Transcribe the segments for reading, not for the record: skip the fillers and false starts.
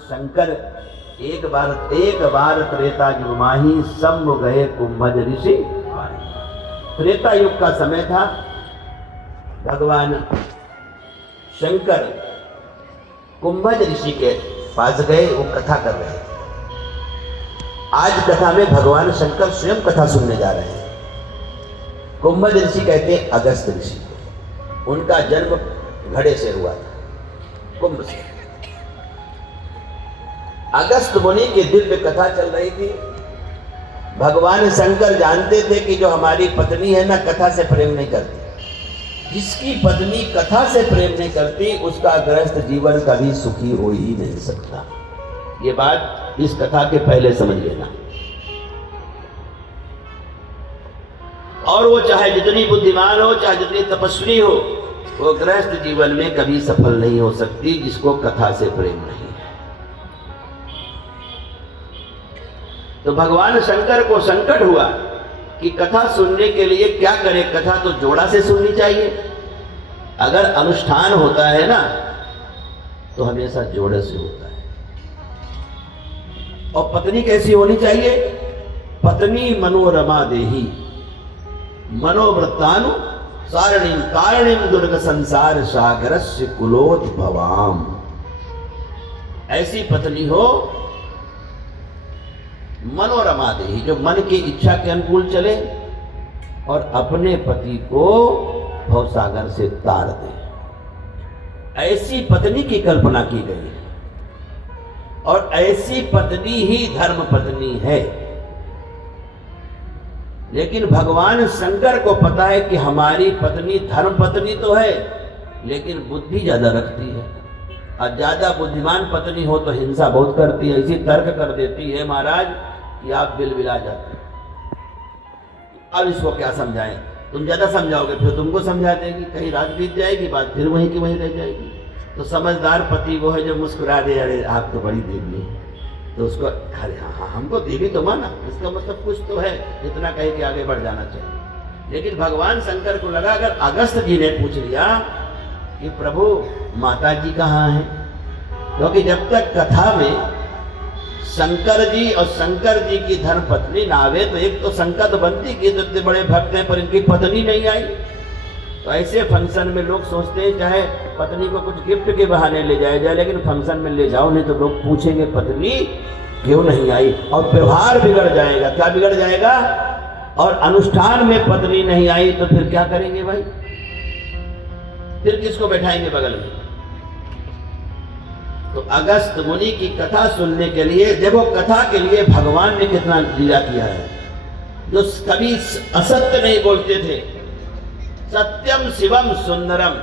शंकर एक बार त्रेता युग माही सम्मु गए कुंभज ऋषि। त्रेता युग का समय था। भगवान शंकर कुंभज ऋषि के पास गए, वो कथा कर रहे थे। आज कथा में भगवान शंकर स्वयं कथा सुनने जा रहे हैं। कुंभज ऋषि कहते हैं अगस्त ऋषि को। उनका जन्म घड़े से हुआ था, कुंभ से। अगस्त मुनि की दिव्य कथा चल रही थी। भगवान शंकर जानते थे कि जो हमारी पत्नी है ना, कथा से प्रेम नहीं करती। जिसकी पत्नी कथा से प्रेम नहीं करती उसका गृहस्थ जीवन कभी सुखी हो ही नहीं सकता। ये बात इस कथा के पहले समझ लेना। और वो चाहे जितनी बुद्धिमान हो, चाहे जितनी तपस्वी हो, वो गृहस्थ जीवन में कभी सफल नहीं हो सकती जिसको कथा से प्रेम नहीं है। तो भगवान शंकर को संकट हुआ कि कथा सुनने के लिए क्या करे। कथा तो जोड़ा से सुननी चाहिए। अगर अनुष्ठान होता है ना तो हमेशा जोड़े से होता है। और पत्नी कैसी होनी चाहिए? पत्नी मनोरमा देही मनोवृत्तानु सारणीम कारणीम दुर्ग संसार सागरस्य कुलोद्भवाम। ऐसी पत्नी हो मनोरमा देही, जो मन की इच्छा के अनुकूल चले और अपने पति को भवसागर से तार दे। ऐसी पत्नी की कल्पना की गई है और ऐसी पत्नी ही धर्म पत्नी है। लेकिन भगवान शंकर को पता है कि हमारी पत्नी धर्म पत्नी तो है, लेकिन बुद्धि ज्यादा रखती है। और ज्यादा बुद्धिमान पत्नी हो तो हिंसा बहुत करती है। इसी तर्क कर देती है महाराज कि आप बिलबिला जाते हैं। अब इसको क्या समझाएं? तुम ज्यादा समझाओगे फिर तुमको समझा देगी, कहीं रात बीत जाएगी, बात फिर वहीं की वहीं रह जाएगी। तो समझदार पति वो है जो मुस्कुरा दे, अरे आप तो बड़ी देवी है, तो उसको अरे हाँ हाँ हमको देवी तो माना, इसका मतलब कुछ तो है, इतना कहे कि आगे बढ़ जाना चाहिए। लेकिन भगवान शंकर को लगा अगर अगस्त जी ने पूछ लिया कि प्रभु माता जी कहाँ हैं, क्योंकि जब तक कथा में शंकर जी और शंकर जी की धर्म पत्नी ना आवे तो एक तो शंका तो बनती कि तो इतने बड़े भक्त हैं पर इनकी पत्नी नहीं आई। तो ऐसे फंक्शन में लोग सोचते हैं चाहे पत्नी को कुछ गिफ्ट के बहाने ले जाया जाए, लेकिन फंक्शन में ले जाओ नहीं तो लोग पूछेंगे पत्नी क्यों नहीं आई, और व्यवहार बिगड़ जाएगा। क्या बिगड़ जाएगा? और अनुष्ठान में पत्नी नहीं आई तो फिर क्या करेंगे भाई? फिर किसको बैठाएंगे बगल में? तो अगस्त मुनि की कथा सुनने के लिए, देखो कथा के लिए भगवान ने कितना लीला किया है। जो कभी असत्य नहीं बोलते थे, सत्यम शिवम सुंदरम,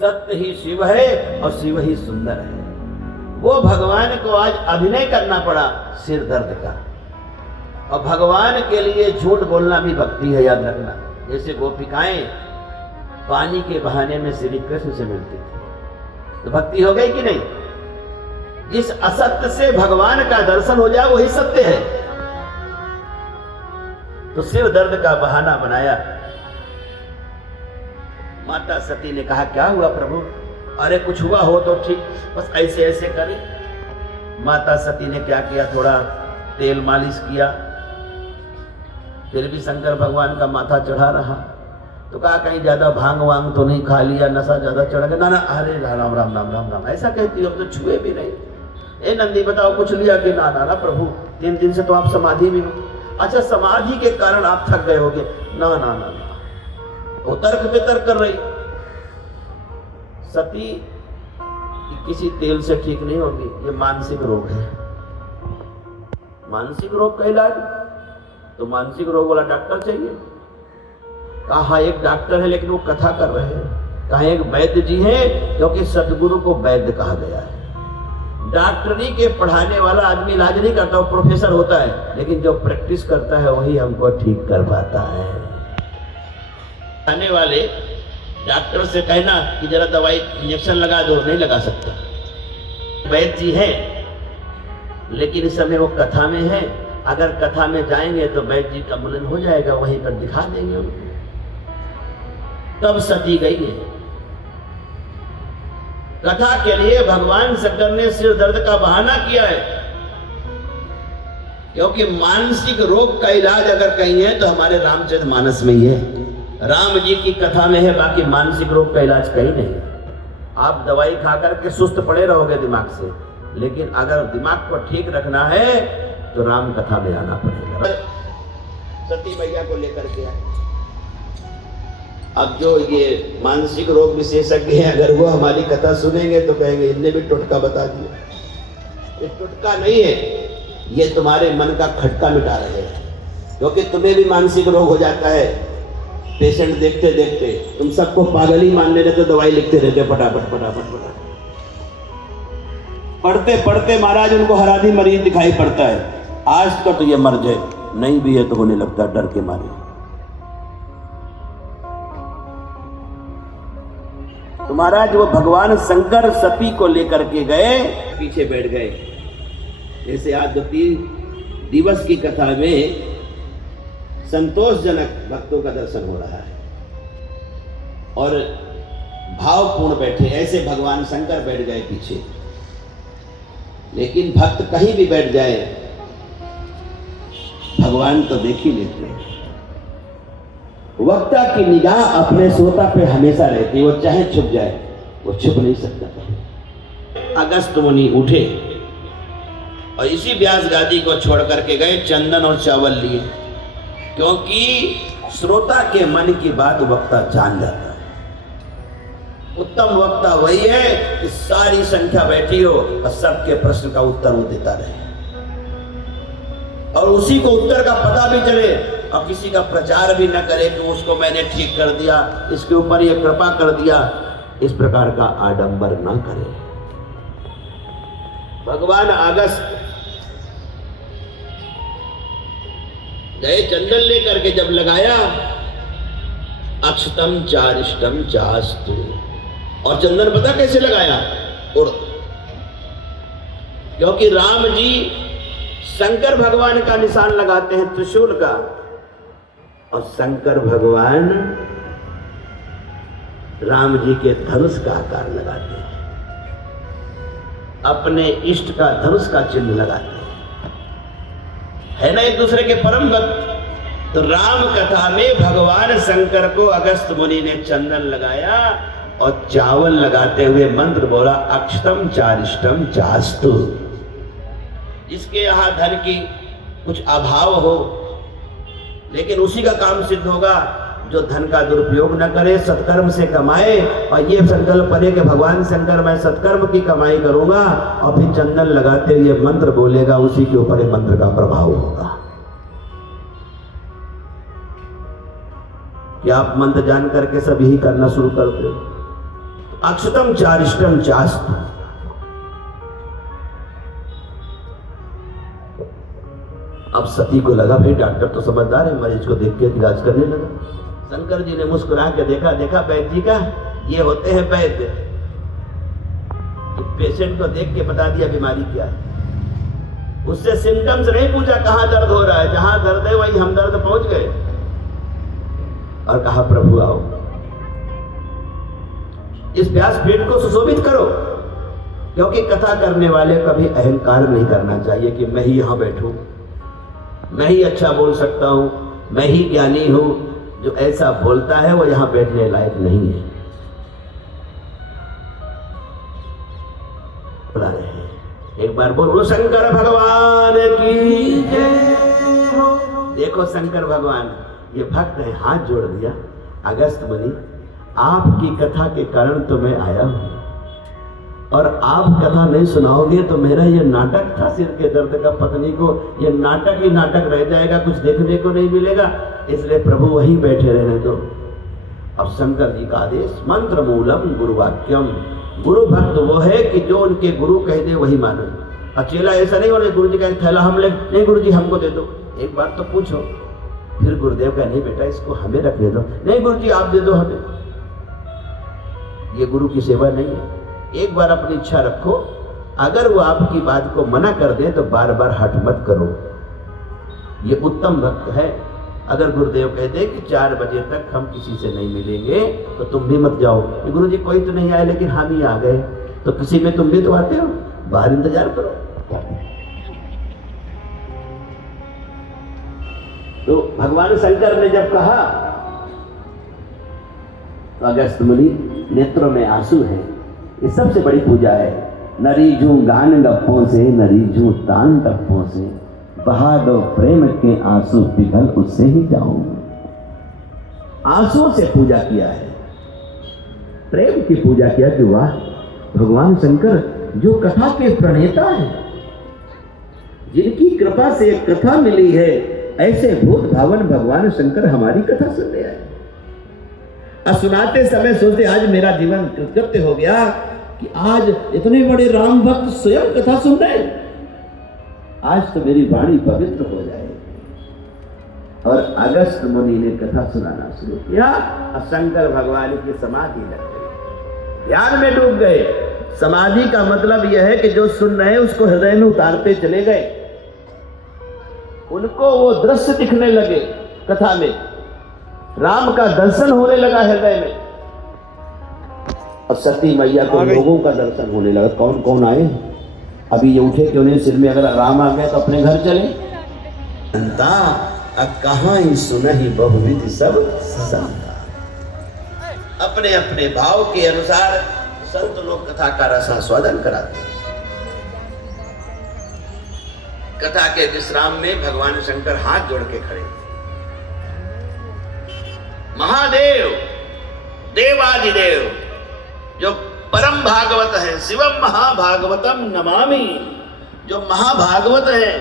सत्य ही शिव है और शिव ही सुंदर है। वो भगवान को आज अभिनय करना पड़ा सिर दर्द का। और भगवान के लिए झूठ बोलना भी भक्ति है, याद रखना। जैसे गोपिकाएं पानी के बहाने में श्री कृष्ण से मिलती थी तो भक्ति हो गई कि नहीं? जिस असत्य से भगवान का दर्शन हो जाए वही सत्य है। तो सिर दर्द का बहाना बनाया। माता सती ने कहा क्या हुआ प्रभु? अरे कुछ हुआ हो तो ठीक, बस ऐसे ऐसे करे। माता सती ने क्या किया? थोड़ा तेल मालिश किया, फिर भी शंकर भगवान का माथा चढ़ा रहा। तो कहा कहीं ज्यादा भांग वांग तो नहीं खा लिया, नशा ज्यादा चढ़ गया? ना अरे राम राम राम राम राम ऐसा कहती हो तो छुए भी नहीं। ए नंदी बताओ कुछ लिया कि? ना प्रभु 3 दिन से तो आप समाधि में हो। अच्छा समाधि के कारण आप थक गए होगे? ना ना ना ना। वो तर्क पे तर्क कर रही। सती किसी तेल से ठीक नहीं होगी, ये मानसिक रोग है। मानसिक रोग का इलाज तो मानसिक रोग वाला डॉक्टर चाहिए। कहा एक डॉक्टर है लेकिन वो कथा कर रहे हैं। कहा एक वैद्य जी हैं क्योंकि सतगुरु को वैद्य कहा गया है। डॉक्टरी के पढ़ाने वाला आदमी इलाज नहीं करता, वो प्रोफेसर होता है, लेकिन जो प्रैक्टिस करता है वही हमको ठीक कर पाता है। आने वाले डॉक्टर से कहना कि जरा दवाई इंजेक्शन लगा दो, नहीं लगा सकता। वैद्य जी है लेकिन इस समय वो कथा में है। अगर कथा में जाएंगे तो वैद्य जी का मिलन हो जाएगा, वहीं पर दिखा देंगे उनको। तब सती गई है। कथा के लिए भगवान शंकर ने सिर दर्द का बहाना किया है, क्योंकि मानसिक रोग का इलाज अगर कहीं है तो हमारे रामचरितमानस में ही है। राम जी की कथा में है, बाकी मानसिक रोग का इलाज कहीं नहीं। आप दवाई खा करके सुस्त पड़े रहोगे दिमाग से, लेकिन अगर दिमाग को ठीक रखना है तो राम कथा में आना पड़ेगा। सती मैया को लेकर के आए। अब जो ये मानसिक रोग विशेषज्ञ हैं, अगर वो हमारी कथा सुनेंगे तो कहेंगे इनने भी टुटका बता दिया। ये टुटका नहीं है, ये तुम्हारे मन का खटका मिटा रहे हैं, क्योंकि तुम्हें भी मानसिक रोग हो जाता है। पेशेंट देखते देखते तुम सबको पागल ही मानने रहते, दवाई लिखते रहते फटाफट फटाफट फटाफट। पढ़ते पढ़ते महाराज उनको हर आदमी मरीज दिखाई पड़ता है। आज तक तो ये मर जाए, नहीं भी है तो होने लगता है डर के मारे। तो महाराज वो भगवान शंकर सती को लेकर के गए, पीछे बैठ गए। जैसे आज 2-3 दिवस की कथा में संतोषजनक भक्तों का दर्शन हो रहा है और भावपूर्ण बैठे, ऐसे भगवान शंकर बैठ गए पीछे। लेकिन भक्त कहीं भी बैठ जाए भगवान तो देख ही लेते हैं। वक्ता की निगाह अपने श्रोता पे हमेशा रहती है, वो चाहे छुप जाए वो छुप नहीं सकता। अगस्त मुनि उठे और इसी व्यास गादी को छोड़ करके गए, चंदन और चावल लिए, क्योंकि श्रोता के मन की बात वक्ता जान जाता है। उत्तम वक्ता वही है कि सारी संख्या बैठी हो और सबके प्रश्न का उत्तर वो देता रहे, और उसी को उत्तर का पता भी चले, और किसी का प्रचार भी न करे कि उसको मैंने ठीक कर दिया, इसके ऊपर ये कृपा कर दिया। इस प्रकार का आडंबर न करे। भगवान अगस्त गए, चंदन लेकर के जब लगाया, अक्षतम चारिष्टम चास्तु, और चंदन पता कैसे लगाया? उड़, क्योंकि राम जी शंकर भगवान का निशान लगाते हैं, त्रिशूल का, और शंकर भगवान राम जी के धनुष का आकार लगाते हैं, अपने इष्ट का धनुष का चिन्ह लगाते हैं, है ना, एक दूसरे के परम भक्त। तो राम कथा में भगवान शंकर को अगस्त मुनि ने चंदन लगाया और चावल लगाते हुए मंत्र बोला, अक्षतम चारिष्टम चास्तु। जिसके यहाँ धन की कुछ अभाव हो, लेकिन उसी का काम सिद्ध होगा जो धन का दुरुपयोग न करे, सत्कर्म से कमाए, और ये संकल्प करे कि भगवान शंकर मैं सत्कर्म की कमाई करूंगा, और फिर चंदन लगाते हुए मंत्र बोलेगा, उसी के ऊपर मंत्र का प्रभाव होगा। क्या आप मंत्र जान करके सब यही करना शुरू कर दो? अक्षतम चारिष्टम चास्तु। अब सती को लगा भाई डॉक्टर तो समझदार है, मरीज को देख के इलाज करने लगा। शंकर जी ने मुस्कुरा के देखा, देखा वैद्य जी का, ये होते हैं वैद्य, पेशेंट को देख के बता दिया बीमारी क्या है। उससे सिम्टम्स नहीं पूछा कहां दर्द हो रहा है, जहां दर्द है वही हमदर्द पहुंच गए और कहा प्रभु आओ, इस व्यासपीठ को सुशोभित करो। क्योंकि कथा करने वाले कभी अहंकार नहीं करना चाहिए कि मैं ही यहां बैठूं, मैं ही अच्छा बोल सकता हूं, मैं ही ज्ञानी हूं। जो ऐसा बोलता है वो यहां बैठने लायक नहीं है। बुला रहे हैं, एक बार बोलो शंकर भगवान की जय हो। देखो शंकर भगवान, ये भक्त है, हाथ जोड़ दिया। अगस्त मुनि, आपकी कथा के कारण तो मैं आया हूं, और आप कथा नहीं सुनाओगे तो मेरा ये नाटक था सिर के दर्द का पत्नी को, ये नाटक ही नाटक रह जाएगा, कुछ देखने को नहीं मिलेगा। इसलिए प्रभु वहीं बैठे रहने दो। अब शंकर जी का आदेश, मंत्र मूलम गुरु वाक्यम। गुरु भक्त वो है कि जो उनके गुरु कह दे वही मानो। अकेला ऐसा नहीं होने गुरु जी का थैला हम ले, नहीं गुरु जी हमको दे दो, एक बार तो पूछो। फिर गुरुदेव का नहीं बेटा इसको हमें रखने दो, नहीं गुरु जी आप दे दो हमें। ये गुरु की सेवा नहीं है। एक बार अपनी इच्छा रखो, अगर वो आपकी बात को मना कर दे तो बार बार हट मत करो। ये उत्तम भक्त है। अगर गुरुदेव कह दे कि 4 बजे तक हम किसी से नहीं मिलेंगे तो तुम भी मत जाओ, गुरु जी कोई तो नहीं आए लेकिन हम ही आ गए, तो किसी में तुम भी तो आते हो, बाहर इंतजार करो। तो भगवान शंकर ने जब कहा तो अगस्त मुनि नेत्रों में आंसू है। ये सबसे बड़ी पूजा है। नरीजू गान गप्पों से, नरीजू तान टप्पों से, बहा दो प्रेम के आंसू पिघल उससे ही जाऊंगी। आंसुओं से पूजा किया है, प्रेम की पूजा किया कि वाह भगवान शंकर जो कथा के प्रणेता है, जिनकी कृपा से एक कथा मिली है, ऐसे भूत भावन भगवान शंकर हमारी कथा सुन रहे हैं। और सुनाते समय सोचते आज मेरा जीवन कृतकृत्य हो गया कि आज इतने बड़े राम भक्त स्वयं कथा सुन रहे हैं। आज तो मेरी वाणी पवित्र हो जाए। और अगस्त मुनि ने कथा सुनाना शुरू किया और शंकर भगवान की समाधि लग गई, ध्यान में डूब गए। समाधि का मतलब यह है कि जो सुन रहे हैं उसको हृदय में उतारते चले गए। उनको वो दृश्य दिखने लगे, कथा में राम का दर्शन होने लगा हृदय में। और सती मैया को लोगों का दर्शन होने लगा। कौन कौन आए, अभी ये उठे क्यों नहीं, सिर में अगर राम आ गए तो अपने घर चले। कहाँ ही सुनहि बहुविधि सब संता। अपने अपने भाव के अनुसार संत लोग कथा का रसास्वादन कराते हैं। कथा के विश्राम में भगवान शंकर हाथ जोड़ के खड़े, महादेव देवादिदेव जो परम भागवत है, शिवम महाभागवतम नमामि, जो महाभागवत है।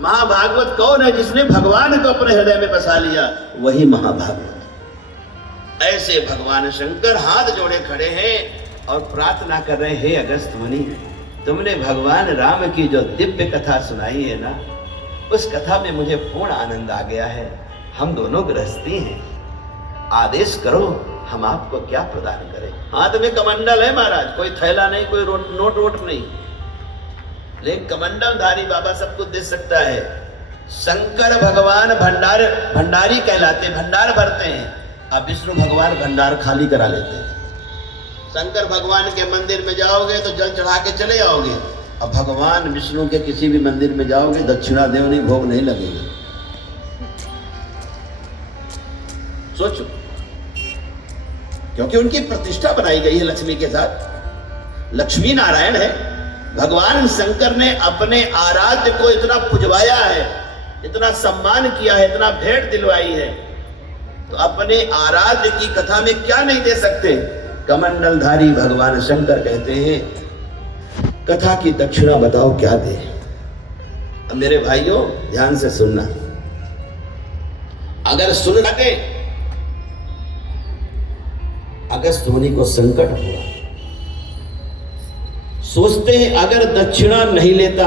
महाभागवत कौन है? जिसने भगवान को अपने हृदय में बसा लिया, वही महाभागवत। ऐसे भगवान शंकर हाथ जोड़े खड़े हैं और प्रार्थना कर रहे हैं, हे अगस्त मुनि, तुमने भगवान राम की जो दिव्य कथा सुनाई है ना, उस कथा में मुझे पूर्ण आनंद आ गया है। हम दोनों गृहस्थी हैं, आदेश करो हम आपको क्या प्रदान करें। हाथ में कमंडल है महाराज, कोई थैला नहीं, कोई नोट वोट नहीं, लेकिन कमंडलधारी बाबा सब कुछ दे सकता है। शंकर भगवान भंडारी कहलाते, भंडार भरते हैं। अब विष्णु भगवान भंडार खाली करा लेते हैं। शंकर भगवान के मंदिर में जाओगे तो जल चढ़ा के चले आओगे, अब भगवान विष्णु के किसी भी मंदिर में जाओगे दक्षिणा देव नहीं, भोग नहीं लगेगा। सोचो, क्योंकि उनकी प्रतिष्ठा बनाई गई है लक्ष्मी के साथ। लक्ष्मी नारायण है। भगवान शंकर ने अपने आराध्य को इतना पुजवाया है, इतना सम्मान किया है, इतना भेंट दिलवाई है, तो अपने आराध्य की कथा में क्या नहीं दे सकते। कमंडलधारी भगवान शंकर कहते हैं, कथा की दक्षिणा बताओ क्या दे। अब मेरे भाइयों ध्यान से सुनना, अगर सुन दे, अगस्त मुनि को संकट हुआ। सोचते हैं अगर दक्षिणा नहीं लेता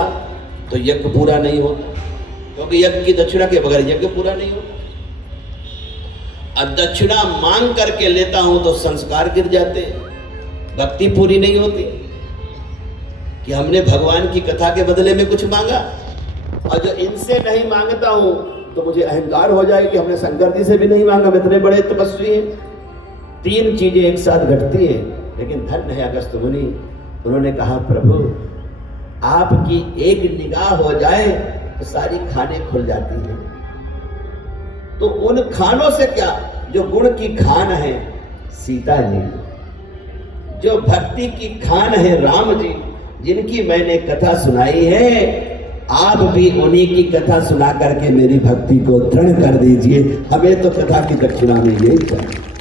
तो यज्ञ पूरा नहीं होता, क्योंकि यज्ञ की दक्षिणा के बगैर यज्ञ पूरा नहीं होता। अब दक्षिणा मांग करके लेता हूं तो संस्कार गिर जाते, भक्ति पूरी नहीं होती कि हमने भगवान की कथा के बदले में कुछ मांगा। और जो इनसे नहीं मांगता हूं तो मुझे अहंकार हो जाए कि हमने शंकर जी से भी नहीं मांगा, इतने बड़े तपस्वी हैं। तीन चीजें एक साथ घटती है। लेकिन धन्य है अगस्त मुनि, उन्होंने कहा प्रभु आपकी एक निगाह हो जाए तो सारी खाने खुल जाती है। तो उन खानों से क्या, जो गुण की खान है सीता जी, जो भक्ति की खान है राम जी, जिनकी मैंने कथा सुनाई है, आप भी उन्हीं की कथा सुना करके मेरी भक्ति को दृढ़ कर दीजिए। हमें तो कथा की दक्षिणा में यही चाहिए।